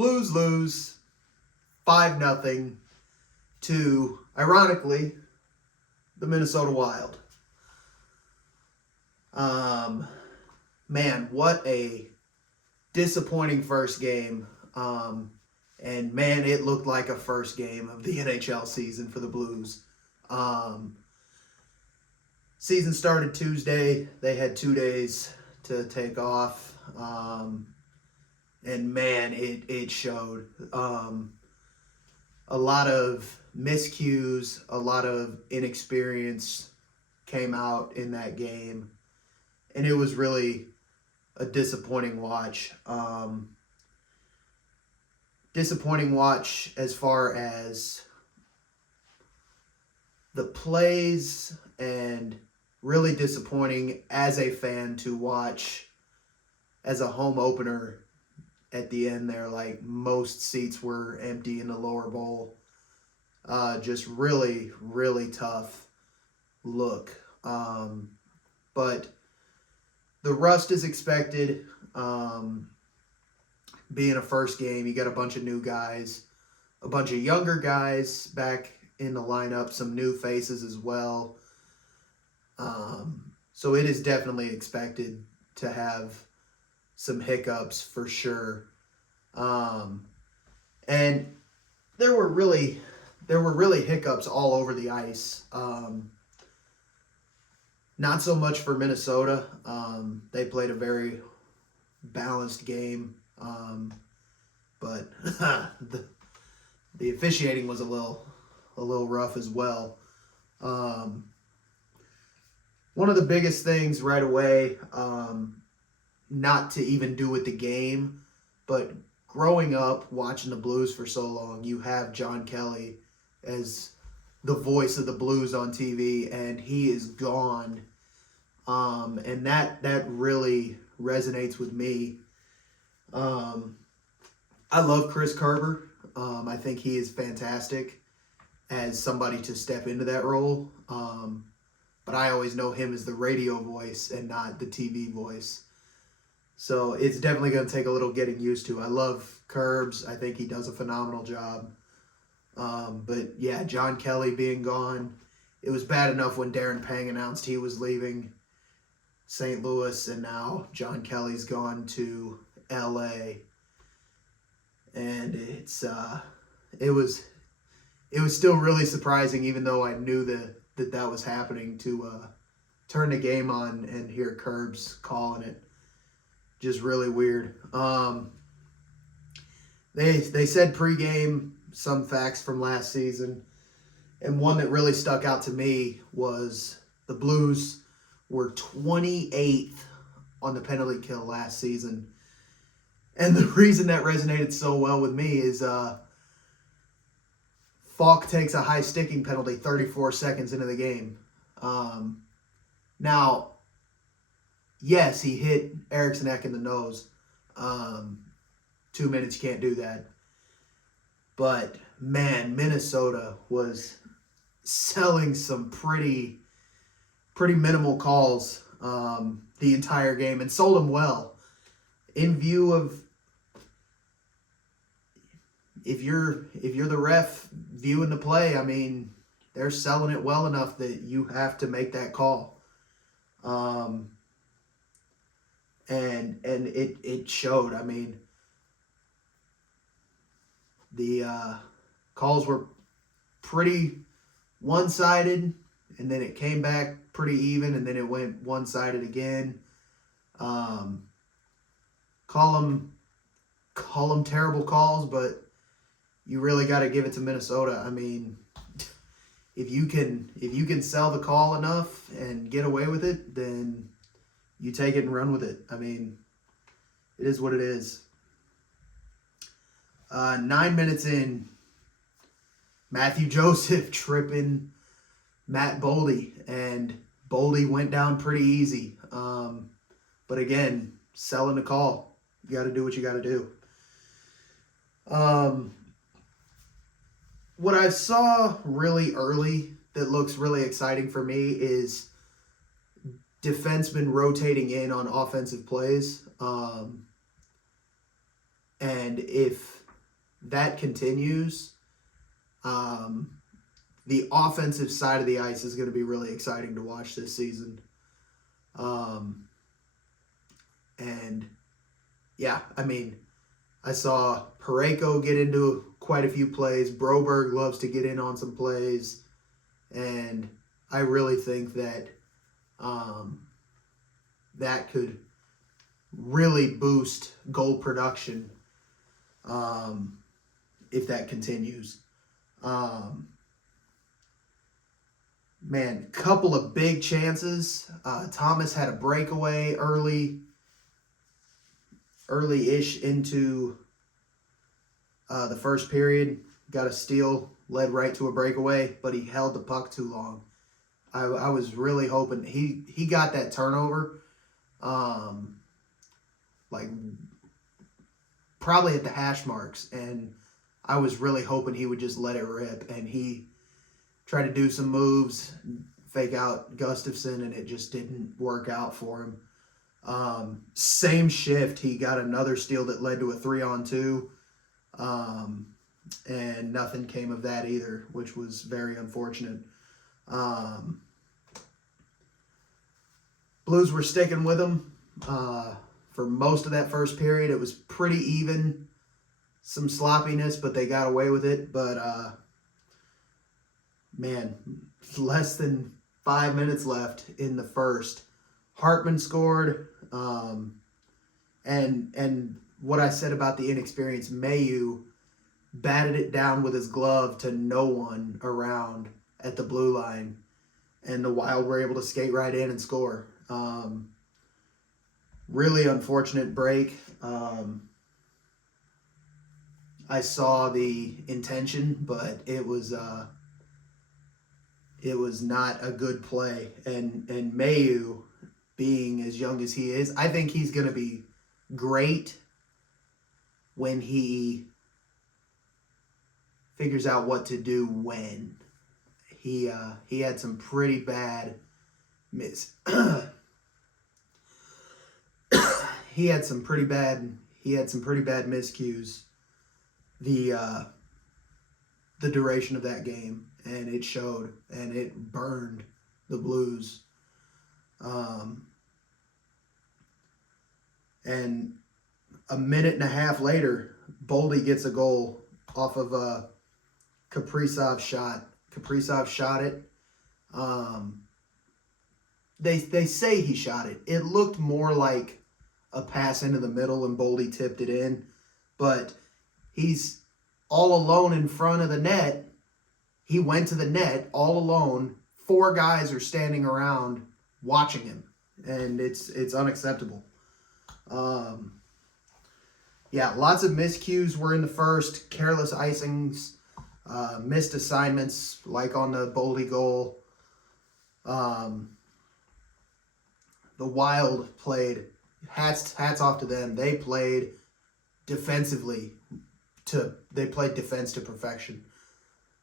Blues lose 5-0 to, ironically, the Minnesota Wild. Man, what a disappointing first game. And man, it looked like a first game of the NHL season for the Blues. Season started Tuesday. They had 2 days to take off. And man, it showed. A lot of miscues, a lot of inexperience came out in that game. And it was really a disappointing watch. Disappointing watch as far as the plays, and really disappointing as a fan to watch as a home opener at the end there. Like, most seats were empty in the lower bowl. Just really, really tough look. But the rust is expected. Being a first game, you got a bunch of new guys, a bunch of younger guys back in the lineup, some new faces as well. So it is definitely expected to have some hiccups for sure. And there were really hiccups all over the ice. Not so much for Minnesota. They played a very balanced game. But the officiating was a little rough as well. One of the biggest things right away, not to even do with the game, but growing up watching the Blues for so long, you have John Kelly as the voice of the Blues on TV, and he is gone. And that really resonates with me. I love Chris Kerber. I think he is fantastic as somebody to step into that role. But I always know him as the radio voice and not the TV voice. So it's definitely going to take a little getting used to. I love Kerbs. I think he does a phenomenal job. But yeah, John Kelly being gone. It was bad enough when Darren Pang announced he was leaving St. Louis, and now John Kelly's gone to LA. And it was still really surprising, even though I knew that was happening, to turn the game on and hear Kerbs calling it. Just really weird. They said pregame some facts from last season, and one that really stuck out to me was the Blues were 28th on the penalty kill last season. And the reason that resonated so well with me is Falk takes a high sticking penalty 34 seconds into the game. Now, yes, he hit Eriksson Ek in the nose. 2 minutes, you can't do that. But, man, Minnesota was selling some pretty minimal calls the entire game, and sold them well. In view of, if you're the ref viewing the play, I mean, they're selling it well enough that you have to make that call. And it showed. I mean, the calls were pretty one-sided, and then it came back pretty even, and then it went one-sided again. Call them terrible calls, but you really got to give it to Minnesota. I mean, if you can sell the call enough and get away with it, then you take it and run with it. I mean, it is what it is. 9 minutes in, Matthew Joseph tripping Matt Boldy, and Boldy went down pretty easy. But again, selling the call. You got to do what you got to do. What I saw really early that looks really exciting for me is defensemen rotating in on offensive plays. And if that continues, the offensive side of the ice is going to be really exciting to watch this season. And yeah, I mean, I saw Parayko get into quite a few plays. Broberg loves to get in on some plays. And I really think that that could really boost goal production if that continues. Man, couple of big chances. Thomas had a breakaway early-ish into the first period. Got a steal, led right to a breakaway, but he held the puck too long. I was really hoping he got that turnover, like probably at the hash marks, and I was really hoping he would just let it rip, and he tried to do some moves, fake out Gustafsson, and it just didn't work out for him. Same shift, he got another steal that led to a 3-on-2, and nothing came of that either, which was very unfortunate. Blues were sticking with him for most of that first period. It was pretty even, some sloppiness, but they got away with it. But man, less than 5 minutes left in the first. Hartman scored, and what I said about the inexperienced Mayu batted it down with his glove to no one around at the blue line, and the Wild were able to skate right in and score. Really unfortunate break. I saw the intention, but it was not a good play. And Mayu, being as young as he is, I think he's going to be great when he figures out what to do when. He had some pretty bad he had some pretty bad miscues the duration of that game, and it showed, and it burned the Blues. And a minute and a half later, Boldy gets a goal off of a Kaprizov shot. Kaprizov shot it. They say he shot it. It looked more like a pass into the middle and Boldy tipped it in, but he's all alone in front of the net. He went to the net all alone. 4 guys are standing around watching him, and it's unacceptable. Yeah, lots of miscues were in the first. Careless icings, missed assignments like on the Boldy goal. The Wild played, hats off to them. They played defensively. They played defense to perfection.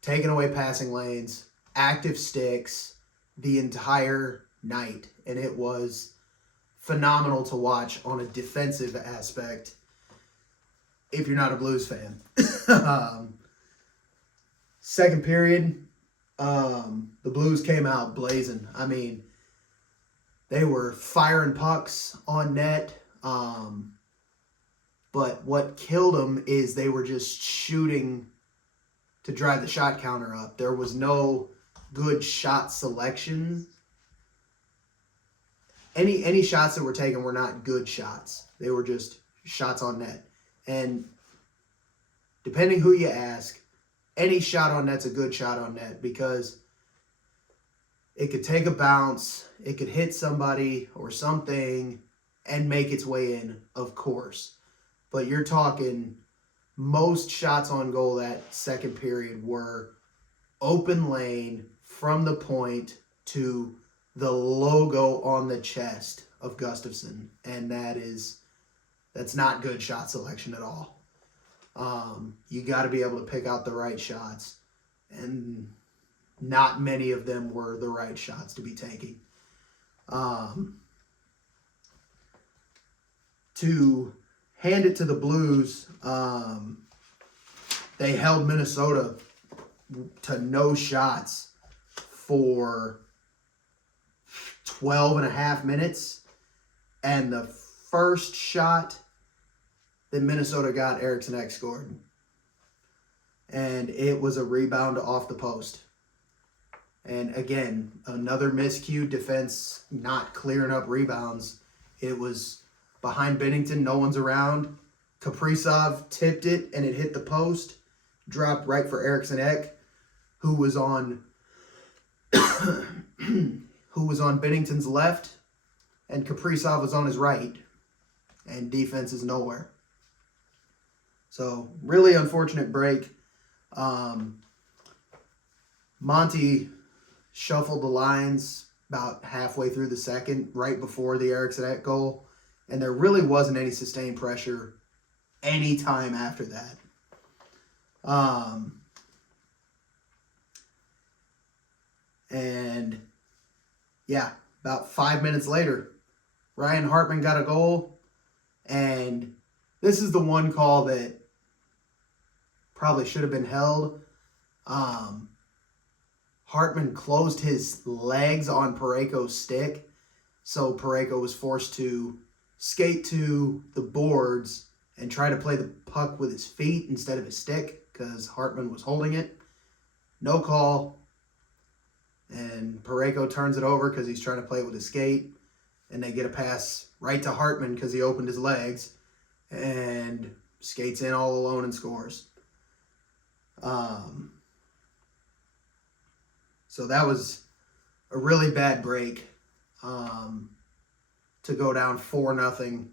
Taking away passing lanes, active sticks the entire night. And it was phenomenal to watch on a defensive aspect if you're not a Blues fan. Second period, the Blues came out blazing. I mean, they were firing pucks on net. But what killed them is they were just shooting to drive the shot counter up. There was no good shot selection. Any shots that were taken were not good shots. They were just shots on net. And depending who you ask, any shot on net's a good shot on net, because it could take a bounce, it could hit somebody or something and make its way in, of course. But you're talking most shots on goal that second period were open lane from the point to the logo on the chest of Gustafsson. And that's not good shot selection at all. You got to be able to pick out the right shots. And not many of them were the right shots to be taking. To hand it to the Blues, they held Minnesota to no shots for 12 and a half minutes. And the first shot that Minnesota got, Eriksson Ek scored. And it was a rebound off the post. And again, another miscue, defense not clearing up rebounds. It was behind Binnington, no one's around. Kaprizov tipped it and it hit the post. Dropped right for Eriksson Ek, who was on Binnington's left, and Kaprizov was on his right. And defense is nowhere. So, really unfortunate break. Monty shuffled the lines about halfway through the second, right before the Eriksson Ek goal. And there really wasn't any sustained pressure any time after that. And yeah, about 5 minutes later, Ryan Hartman got a goal. And this is the one call that probably should have been held. Hartman closed his legs on Parayko's stick, so Parayko was forced to skate to the boards and try to play the puck with his feet instead of his stick because Hartman was holding it. No call. And Parayko turns it over because he's trying to play it with his skate. And they get a pass right to Hartman because he opened his legs and skates in all alone and scores. So that was a really bad break to go down 4-0.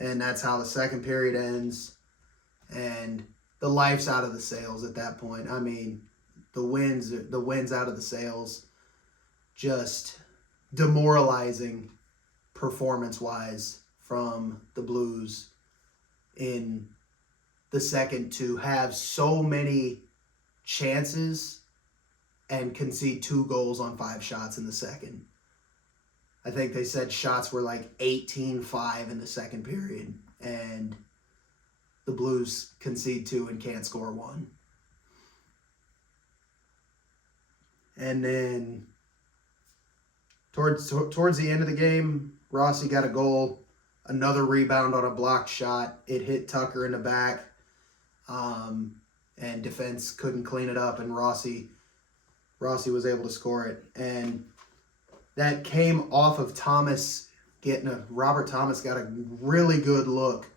And that's how the second period ends. And the life's out of the sails at that point. I mean, the wind's out of the sails. Just demoralizing performance-wise from the Blues in the second to have so many chances and concede 2 goals on 5 shots in the second. I think they said shots were like 18-5 in the second period, and the Blues concede 2 and can't score 1. And then towards the end of the game, Rossi got a goal, another rebound on a blocked shot. It hit Tucker in the back, and defense couldn't clean it up, and Rossi was able to score it. And that came off of Robert Thomas got a really good look.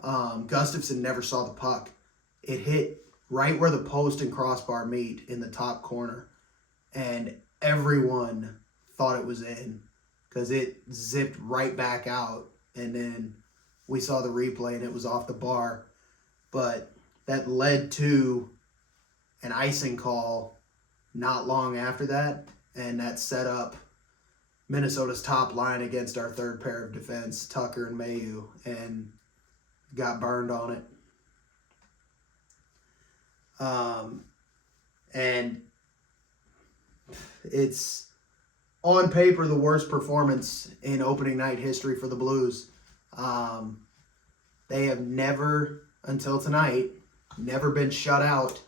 Gustafsson never saw the puck. It hit right where the post and crossbar meet in the top corner. And everyone thought it was in because it zipped right back out. And then we saw the replay and it was off the bar. But that led to an icing call not long after that. And that set up Minnesota's top line against our third pair of defense, Tucker and Mayu, and got burned on it. And it's on paper the worst performance in opening night history for the Blues. They have never, until tonight, never been shut out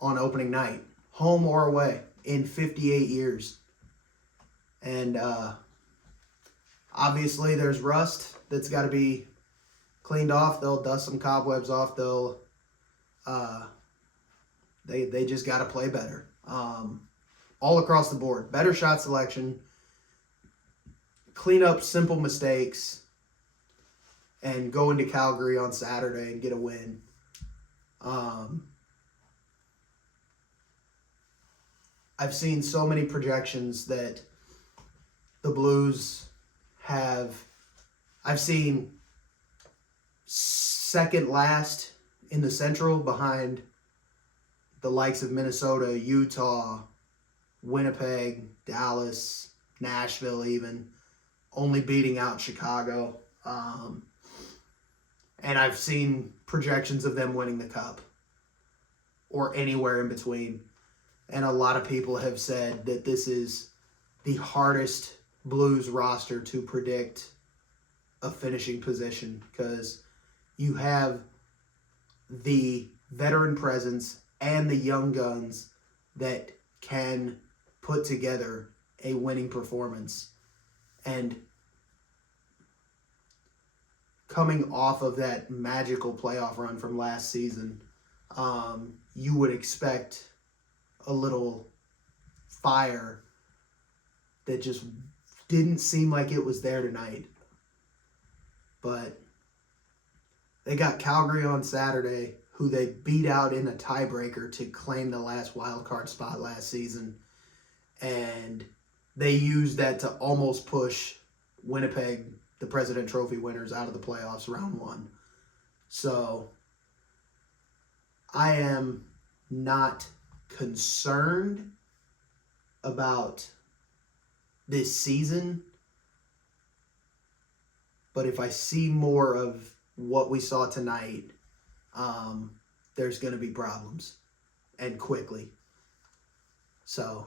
on opening night, home or away, in 58 years. And obviously there's rust that's got to be cleaned off. They'll dust some cobwebs off. They just got to play better. All across the board. Better shot selection. Clean up simple mistakes. And go into Calgary on Saturday and get a win. I've seen so many projections that the Blues have. I've seen second last in the Central behind the likes of Minnesota, Utah, Winnipeg, Dallas, Nashville even, only beating out Chicago. And I've seen projections of them winning the Cup or anywhere in between. And a lot of people have said that this is the hardest Blues roster to predict a finishing position because you have the veteran presence and the young guns that can put together a winning performance. And coming off of that magical playoff run from last season, you would expect a little fire that just didn't seem like it was there tonight. But they got Calgary on Saturday, who they beat out in a tiebreaker to claim the last wild card spot last season. And they used that to almost push Winnipeg, the President Trophy winners, out of the playoffs round one. So I am not concerned about this season, but if I see more of what we saw tonight, there's going to be problems, and quickly. So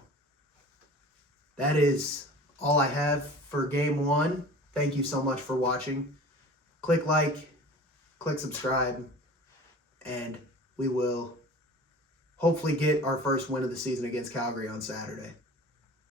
that is all I have for game one. Thank you so much for watching. Click like, click subscribe, and we will hopefully get our first win of the season against Calgary on Saturday.